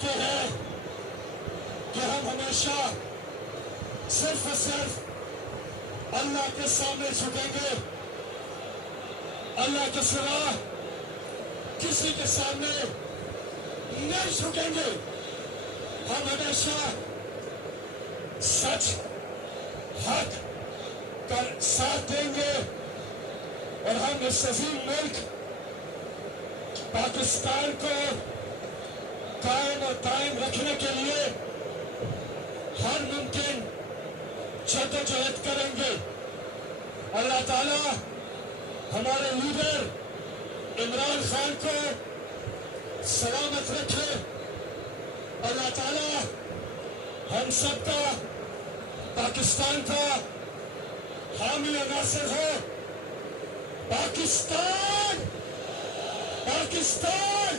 کہتے ہیں کہ ہم ہمیشہ صرف اور صرف اللہ کے سامنے جھکیں گے، اللہ کے سوا کسی کے سامنے نہیں جھکیں گے. ہم ہمیشہ سچ حق کا ساتھ دیں گے اور ہم اس عظیم ملک پاکستان کو قائم اور دائم رکھنے کے لیے ہر ممکن جدوجہد کریں گے. اللہ تعالیٰ ہمارے لیڈر عمران خان کو سلامت رکھے. اللہ تعالیٰ ہم سب کا پاکستان کا حامی و ناصر ہو. پاکستان پاکستان